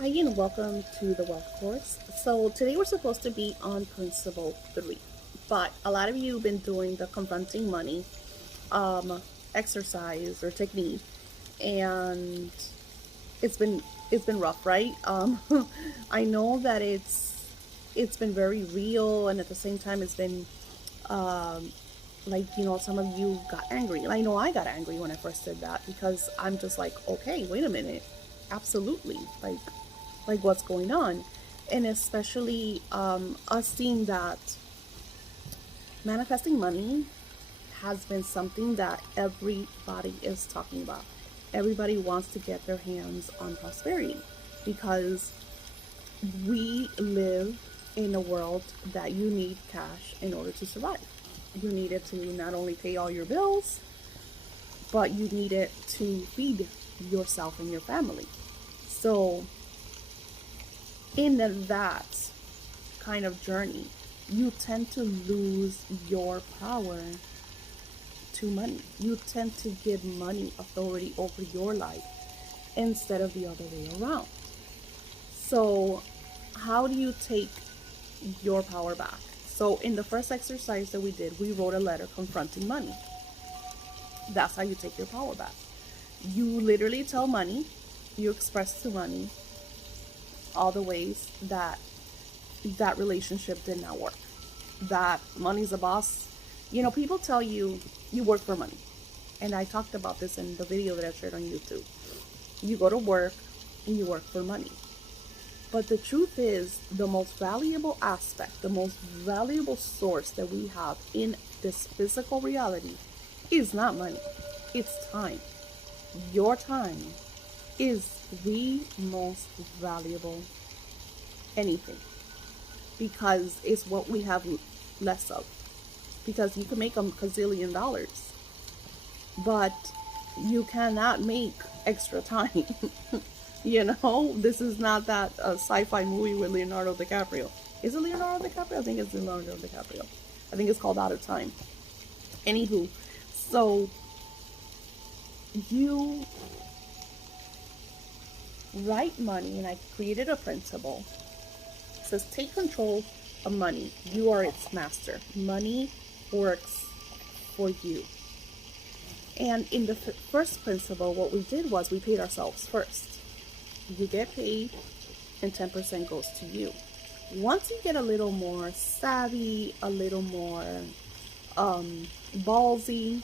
Hi and welcome to the Wealth Course. So today we're supposed to be on Principle 3, but a lot of you have been doing the Confronting Money um, exercise or technique, and it's been it's been rough, right? I know that it's been very real, and at the same time, it's been um, some of you got angry. And I know I got angry when I first did that because I'm just like, okay, wait a minute, absolutely, like what's going on, and especially us seeing that manifesting money has been something that everybody is talking about. Everybody wants to get their hands on prosperity because we live in a world that you need cash in order to survive. You need it to not only pay all your bills, but you need it to feed yourself and your family. So, in that kind of journey, you tend to lose your power to money. You tend to give money authority over your life instead of the other way around. So, how do you take your power back? So, in the first exercise that we did, we wrote a letter confronting money. That's how you take your power back. You literally tell money, you express to money all the ways that that relationship did not work. That money's a boss. You know, people tell you you work for money. And I talked about this in the video that I shared on YouTube. You go to work and you work for money. But the truth is, the most valuable aspect, the most valuable source that we have in this physical reality is not money, it's time. Your time is the most valuable anything because it's what we have less of. Because you can make a gazillion dollars, but you cannot make extra time. This is not that sci-fi movie with Leonardo DiCaprio. Is it Leonardo DiCaprio? I think it's Leonardo DiCaprio. I think it's called Out of Time. Anywho, so you write money, and I created a principle. It says take control of money. You are its master. Money works for you. And in the first principle, what we did was we paid ourselves first. You get paid, and 10% goes to you. Once you get a little more savvy, a little more ballsy,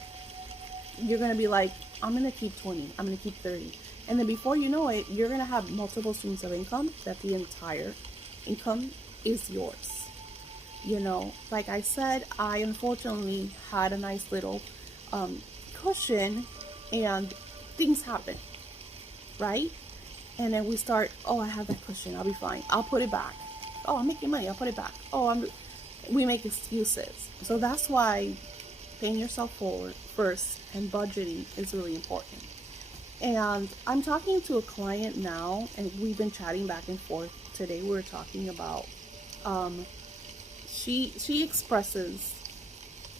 you're going to be like, I'm going to keep 20, I'm going to keep 30. And then before you know it, you're going to have multiple streams of income that the entire income is yours. Like I said, I unfortunately had a nice little cushion, and things happen, right? And then we start, oh, I have that cushion, I'll be fine, I'll put it back. Oh, I'm making money, I'll put it back. We make excuses. So that's why paying yourself forward first and budgeting is really important. And I'm talking to a client now, and we've been chatting back and forth. Today we were talking about she expresses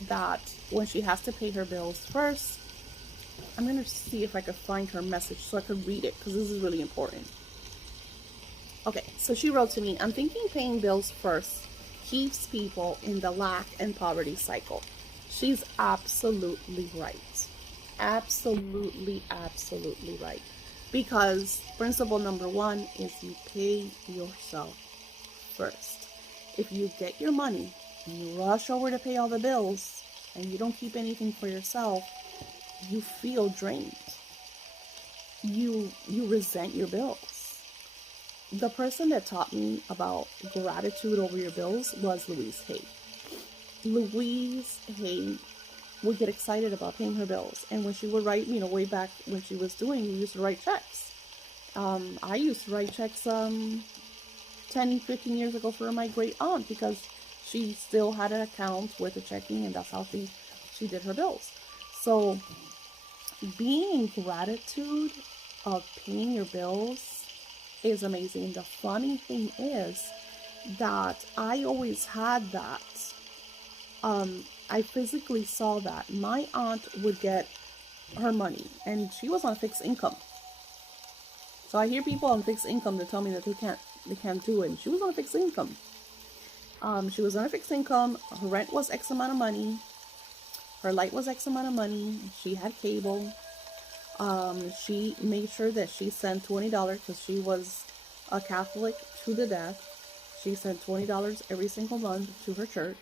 that when she has to pay her bills first, I'm going to see if I could find her message so I could read it because this is really important. Okay, so she wrote to me, I'm thinking paying bills first keeps people in the lack and poverty cycle. She's absolutely right. Absolutely, absolutely right. Because principle number one is you pay yourself first. If you get your money and you rush over to pay all the bills and you don't keep anything for yourself, you feel drained. You resent your bills. The person that taught me about gratitude over your bills was Louise Hay. Louise Hay would get excited about paying her bills, and when she would write, way back when she was doing, you used to write checks. I used to write checks 10, 15 years ago for my great aunt because she still had an account with a checking, and that's how she did her bills. So being in gratitude of paying your bills is amazing. The funny thing is that I always had that. I physically saw that. My aunt would get her money, and she was on fixed income. So I hear people on fixed income that tell me that they can't do it. And she was on a fixed income. She was on a fixed income. Her rent was X amount of money. Her light was X amount of money. She had cable. She made sure that she sent $20 because she was a Catholic to the death. She sent $20 every single month to her church.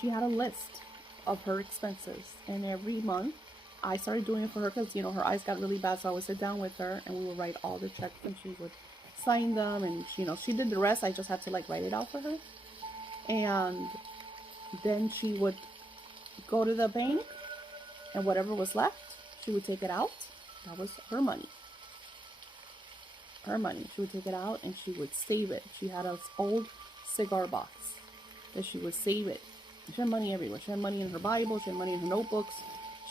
She had a list of her expenses, and every month I started doing it for her because her eyes got really bad. So I would sit down with her and we would write all the checks, and she would sign them, and she did the rest. I just had to write it out for her, and then she would go to the bank, and whatever was left, she would take it out. That was her money. Her money. She would take it out and she would save it. She had an old cigar box that she would save it. She had money everywhere. She had money in her Bible. She had money in her notebooks.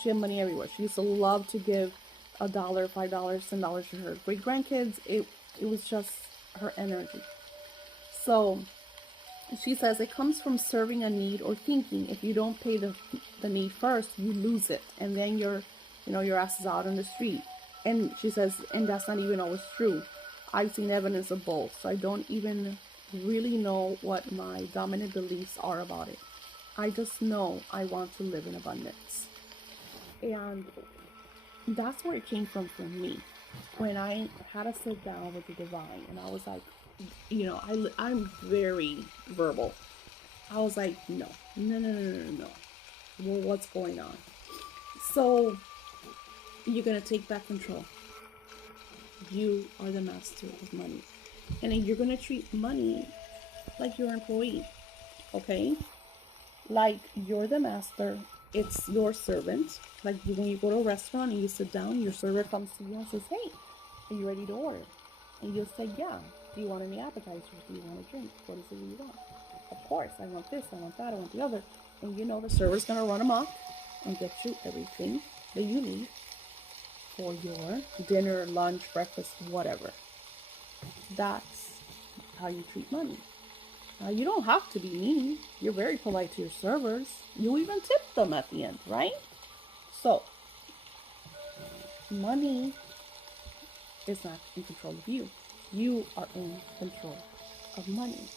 She had money everywhere. She used to love to give $1, $5, $10 to her great grandkids. It was just her energy. So she says it comes from serving a need or thinking. If you don't pay the need first, you lose it, and then your ass is out on the street. And she says, and that's not even always true. I've seen evidence of both, so I don't even really know what my dominant beliefs are about it. I just know I want to live in abundance. And that's where it came from for me. When I had to sit down with the divine, and I was like, I'm very verbal. I was like, no. Well, what's going on? So you're going to take back control. You are the master of money. And then you're going to treat money like your employee. Okay? Like you're the master. It's your servant. Like when you go to a restaurant and you sit down, your server comes to you and says, hey, are you ready to order? And you'll say, yeah. Do you want any appetizers? Do you want a drink? What is it you want? Of course, I want this, I want that, I want the other. And the server's going to run amok and get you everything that you need for your dinner, lunch, breakfast, whatever. That's how you treat money. You don't have to be mean. You're very polite to your servers. You even tip them at the end, right? So, money is not in control of you. You are in control of money.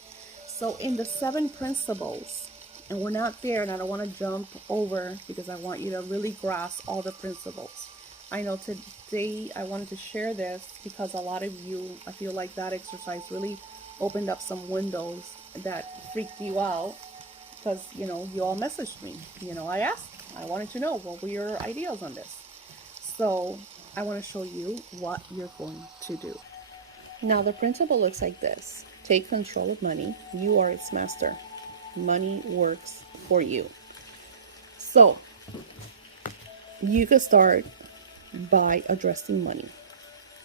So in the 7 principles, and we're not there, and I don't want to jump over because I want you to really grasp all the principles. I know today I wanted to share this because a lot of you, I feel like that exercise really opened up some windows that freaked you out because, you all messaged me. I wanted to know what were your ideas on this. So I want to show you what you're going to do. Now the principle looks like this. Take control of money. You are its master. Money works for you. So you could start by addressing money.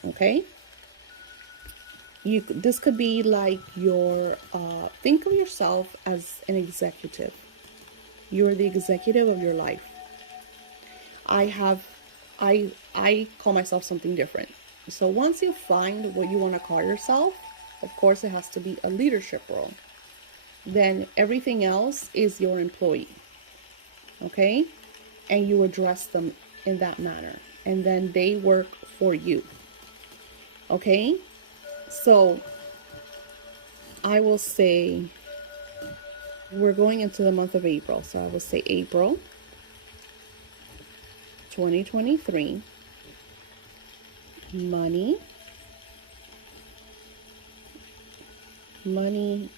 Okay? This could be like think of yourself as an executive. You're the executive of your life. I call myself something different. So once you find what you want to call yourself, of course it has to be a leadership role. Then everything else is your employee. Okay? And you address them in that manner. And then they work for you. Okay? So I will say we're going into the month of April. So I will say April 2023. Money,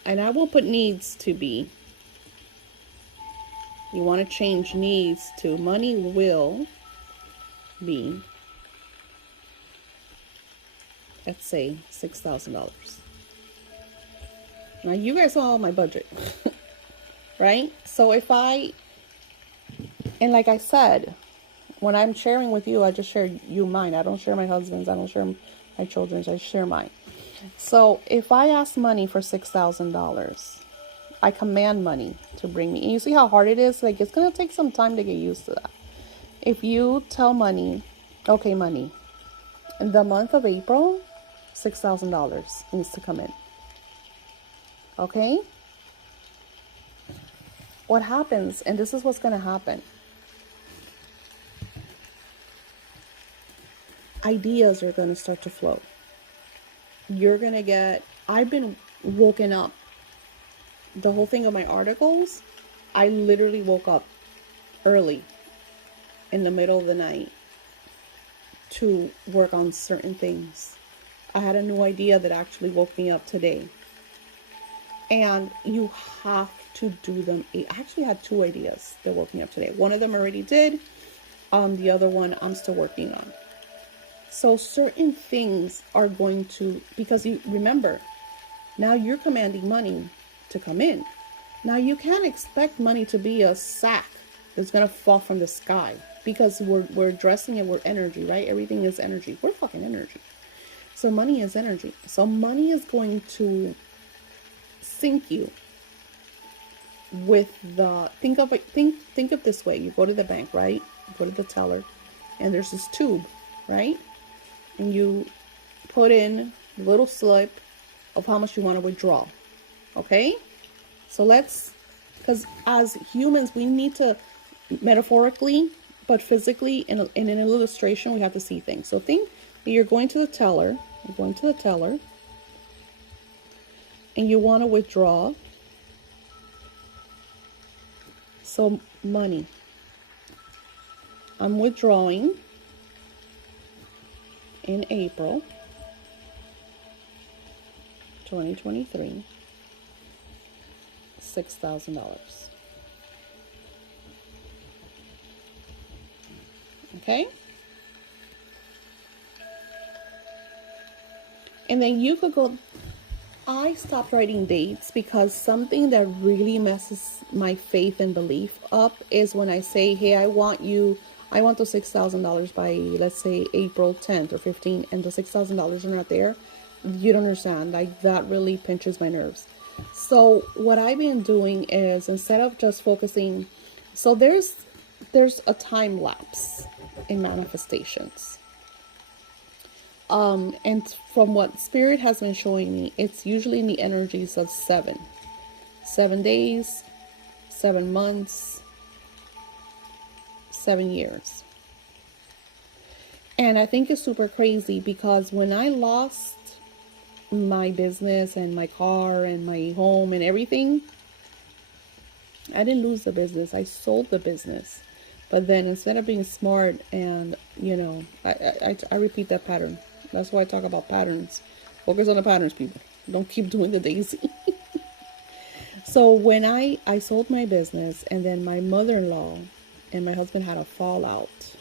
and I will put needs to be. You want to change needs to money will be, let's say, $6,000. Now you guys saw my budget, right? So and like I said, when I'm sharing with you, I just share you mine. I don't share my husband's. I don't share my children's. I share mine. So if I ask money for $6,000, I command money to bring me. And you see how hard it is? It's going to take some time to get used to that. If you tell money, okay, money, in the month of April, $6,000 needs to come in. Okay? What happens, and this is what's going to happen. ideas are going to start to flow. You're going to get, I've been woken up. The whole thing of my articles, I literally woke up early in the middle of the night to work on certain things. I had a new idea that actually woke me up today. And you have to do them. I actually had two ideas that woke me up today. One of them already did. The other one I'm still working on. So certain things are going to, because you remember, now you're commanding money to come in. Now you can't expect money to be a sack that's going to fall from the sky, because we're addressing it with energy, right? Everything is energy. We're fucking energy. So money is energy. So money is going to sink you with the, think of this way. You go to the bank, right? You go to the teller, and there's this tube, right? And you put in a little slip of how much you want to withdraw. Okay? So because as humans, we need to, metaphorically, but physically, in an illustration, we have to see things. So think that you're going to the teller, and you want to withdraw some money. I'm withdrawing in April 2023 $6,000. Okay? And then you could go, I stopped writing dates because something that really messes my faith and belief up is when I say, hey, I want those $6,000 by, let's say, April 10th or 15th, and the $6,000 are not there. You don't understand. Like, that really pinches my nerves. So what I've been doing is, instead of just focusing, so there's a time lapse in manifestations. And from what Spirit has been showing me, it's usually in the energies of 7 days, 7 months, 7 years. And I think it's super crazy, because when I lost my business and my car and my home and everything, I didn't lose the business. I sold the business. But then, instead of being smart and, I repeat that pattern. That's why I talk about patterns. Focus on the patterns, people. Don't keep doing the daisy. So when I sold my business, and then my mother-in-law and my husband had a fallout,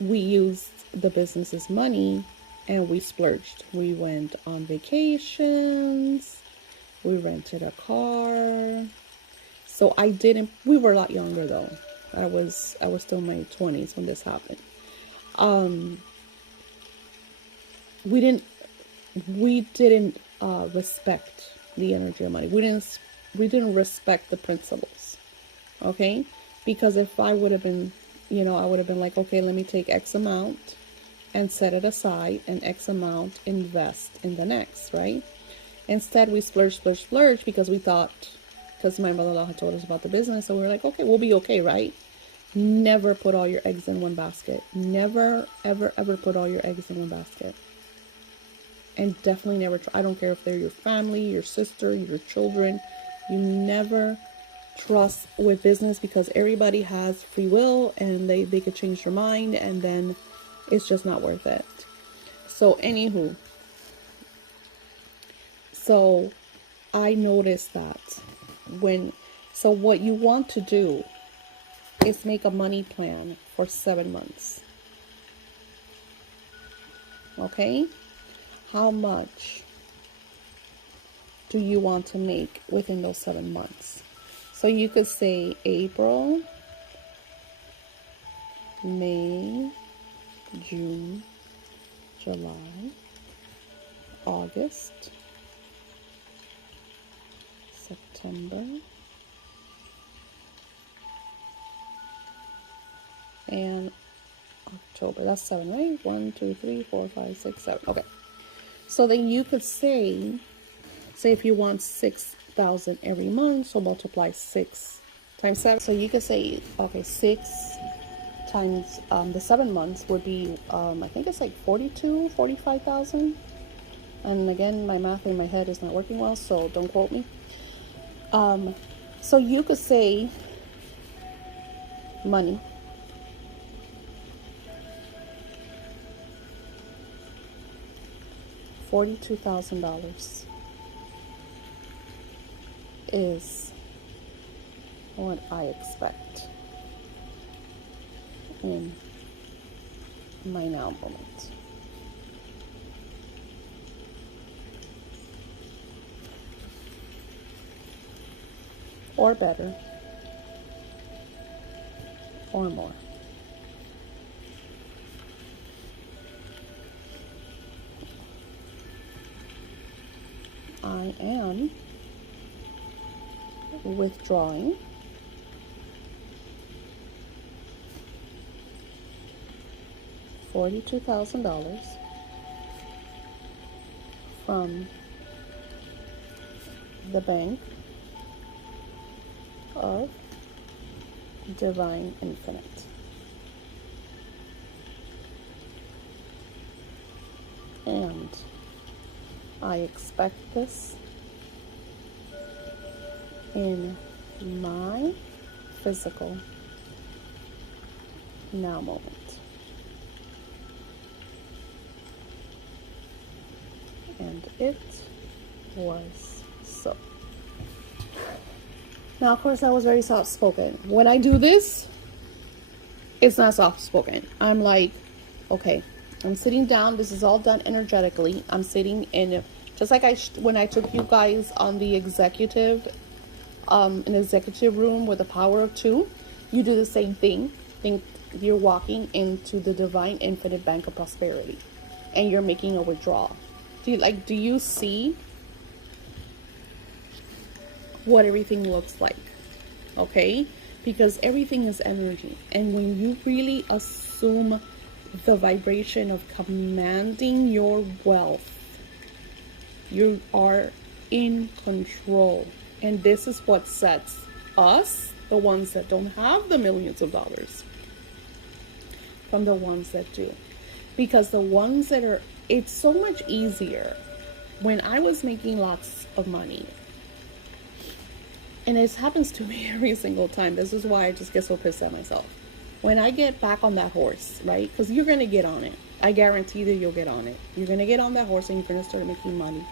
we used the business's money and we splurged. We went on vacations. We rented a car. So we were a lot younger though. I was still in my 20s when this happened. We didn't respect the energy of money. We didn't respect the principles. Okay? Because if I would have been, I would have been like, okay, let me take X amount and set it aside, and X amount invest in the next, right? Instead, we splurged because we thought, because my mother-in-law had told us about the business, so we were like, okay, we'll be okay, right? Never put all your eggs in one basket. Never, ever, ever put all your eggs in one basket. And definitely never I don't care if they're your family, your sister, your children. You never trust with business, because everybody has free will, and they could change their mind, and then it's just not worth it. So anywho, so I noticed that so what you want to do is make a money plan for 7 months. Okay? How much do you want to make within those 7 months? So you could say April, May, June, July, August, September, and October. That's 7, right? 1, 2, 3, 4, 5, 6, 7. Okay. So then you could say if you want 6,000 every month, so multiply 6 times 7. So you could say, okay, 6 times the 7 months would be, I think it's like 45,000. And again, my math in my head is not working well, so don't quote me. So you could say money. $42,000 is what I expect in my now moment. Or better, or more. I am withdrawing $42,000 from the bank of divine infinite. And I expect this in my physical now moment. And it was so. Now, of course, I was very soft spoken. When I do this, it's not soft spoken. I'm like, okay, I'm sitting down. This is all done energetically. I'm sitting in, just like when I took you guys on the executive, an executive room with the power of two. You do the same thing. Think you're walking into the divine infinite bank of prosperity, and you're making a withdrawal. Do you see what everything looks like? Okay, because everything is energy, and when you really assume the vibration of commanding your wealth, you are in control. And this is what sets us, the ones that don't have the millions of dollars, from the ones that do. Because the ones that are, it's so much easier. When I was making lots of money, and it happens to me every single time. This is why I just get so pissed at myself. When I get back on that horse, right? Because you're going to get on it. I guarantee that you'll get on it. You're going to get on that horse and you're going to start making money.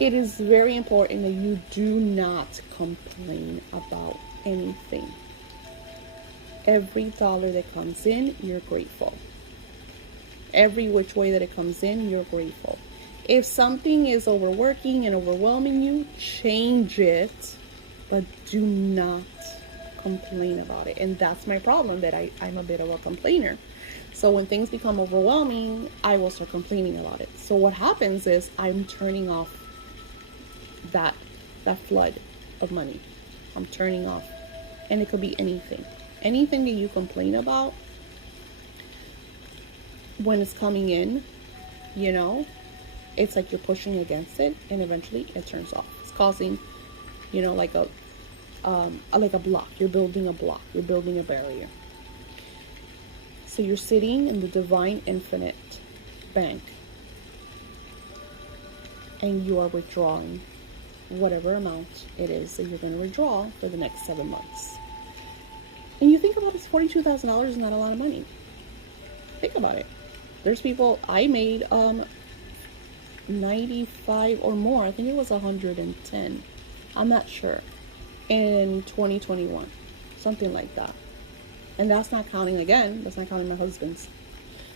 It is very important that you do not complain about anything. Every dollar that comes in, you're grateful. Every which way that it comes in, you're grateful. If something is overworking and overwhelming you, change it. But do not complain about it. And that's my problem, that I'm a bit of a complainer. So when things become overwhelming, I will start complaining about it. So what happens is I'm turning off that flood of money. I'm turning off. And it could be anything. Anything that you complain about, when it's coming in, it's like you're pushing against it, and eventually it turns off. It's causing, like a block. You're building a block. You're building a barrier. So you're sitting in the divine infinite bank, and you are withdrawing whatever amount it is that you're going to withdraw for the next 7 months. And you think about it, $42,000 is not a lot of money. Think about it. There's people, I made 95 or more. I think it was 110. I'm not sure. In 2021, something like that. And that's not counting my husband's.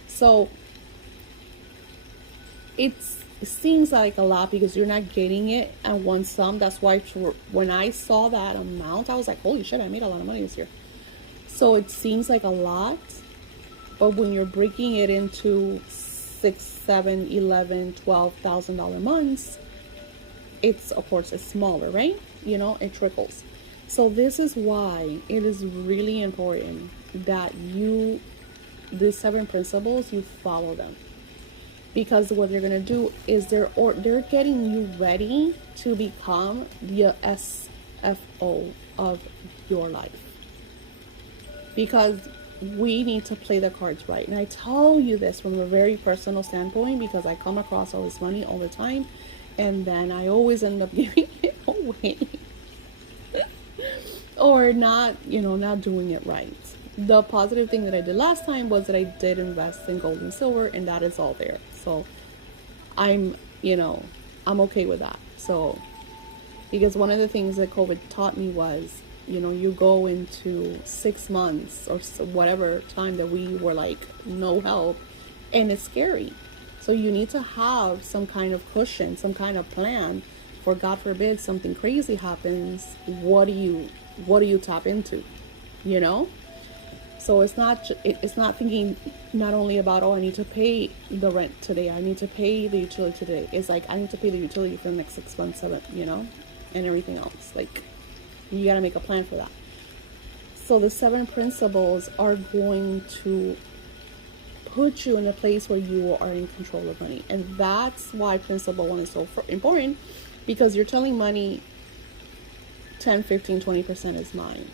So it seems like a lot because you're not getting it at one sum. That's why when I saw that amount, I was like, holy shit, I made a lot of money this year. So it seems like a lot, but when you're breaking it into $6,000, $7,000, $11,000, $12,000 months, it's, of course, it's smaller, right? It trickles. So this is why it is really important that these 7 principles, you follow them. Because what they're going to do is they're getting you ready to become the SFO of your life. Because we need to play the cards right. And I tell you this from a very personal standpoint because I come across all this money all the time, and then I always end up giving it away or not, not doing it right. The positive thing that I did last time was that I did invest in gold and silver, and that is all there. So I'm, I'm okay with that. So, because one of the things that COVID taught me was, you go into 6 months or whatever time that we were like no help, and it's scary. So you need to have some kind of cushion, some kind of plan for God forbid something crazy happens. What do you tap into? You know? So it's not thinking not only about, oh, I need to pay the rent today, I need to pay the utility today. It's like I need to pay the utility for the next 6 months, 7, and everything else. Like you got to make a plan for that. So the 7 principles are going to put you in a place where you are in control of money. And that's why principle 1 is so important, because you're telling money 10, 15, 20% is mine.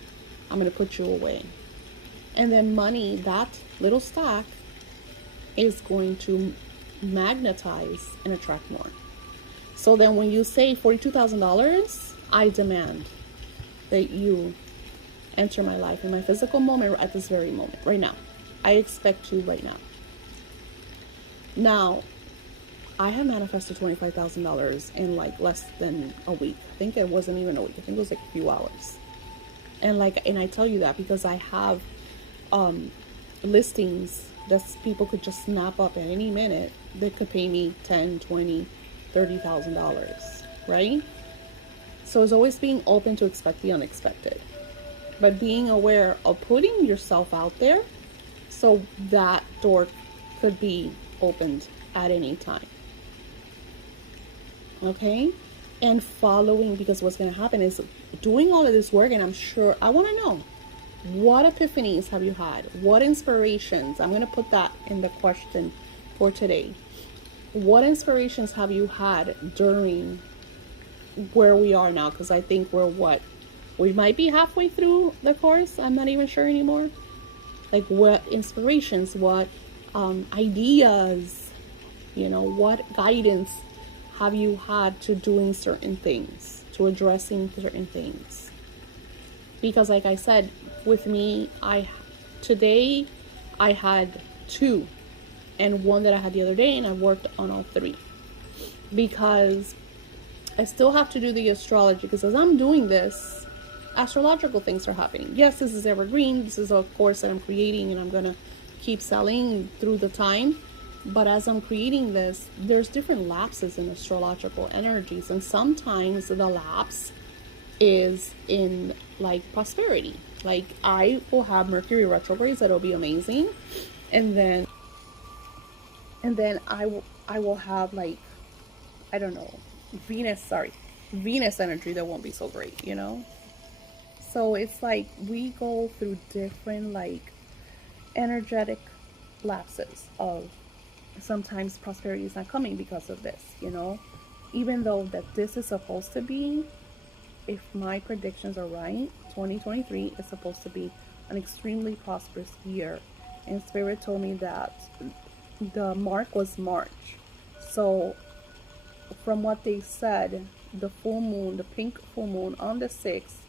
I'm going to put you away. And then money, that little stack, is going to magnetize and attract more. So then when you say $42,000, I demand that you enter my life in my physical moment at this very moment, right now. I expect you right now. Now, I have manifested $25,000 in like less than a week. I think it wasn't even a week. I think it was like a few hours. And I tell you that because I have listings that people could just snap up at any minute that could pay me $10, $20, $30,000, right? So it's always being open to expect the unexpected, but being aware of putting yourself out there so that door could be opened at any time. Okay? And following, because what's going to happen is doing all of this work, and I'm sure I want to know, what epiphanies have you had? What inspirations? I'm going to put that in the question for today. What inspirations have you had during where we are now? Because I think we might be halfway through the course. I'm not even sure anymore. Like what inspirations, what ideas, what guidance have you had to doing certain things, to addressing certain things? Because like I said, with me, today I had 2 and 1 that I had the other day, and I worked on all 3 because I still have to do the astrology, because as I'm doing this, astrological things are happening. Yes, this is evergreen. This is a course that I'm creating and I'm going to keep selling through the time. But as I'm creating this, there's different lapses in astrological energies, and sometimes the lapse is in like prosperity. Like I will have Mercury retrogrades that'll be amazing, and then I will have like, I don't know, Venus energy that won't be so great, So it's like we go through different like energetic lapses of sometimes prosperity is not coming because of this, even though that this is supposed to be, if my predictions are right, 2023 is supposed to be an extremely prosperous year. And Spirit told me that the mark was March. So from what they said, the full moon, the pink full moon on the 6th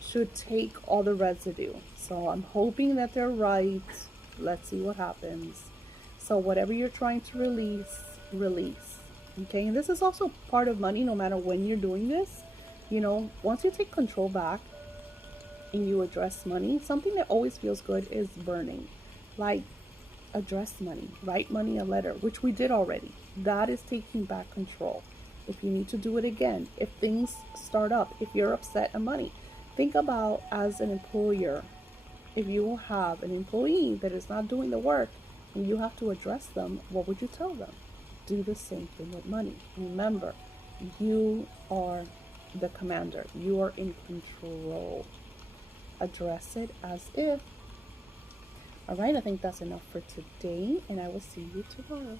should take all the residue. So I'm hoping that they're right. Let's see what happens. So whatever you're trying to release. Okay, and this is also part of money, no matter when you're doing this. Once you take control back and you address money, something that always feels good is burning. Like, address money, write money a letter, which we did already. That is taking back control. If you need to do it again, if things start up, if you're upset at money, think about as an employer, if you have an employee that is not doing the work and you have to address them, what would you tell them? Do the same thing with money. Remember, you are the commander. You are in control. Address it as if. All right, I think that's enough for today, and I will see you tomorrow.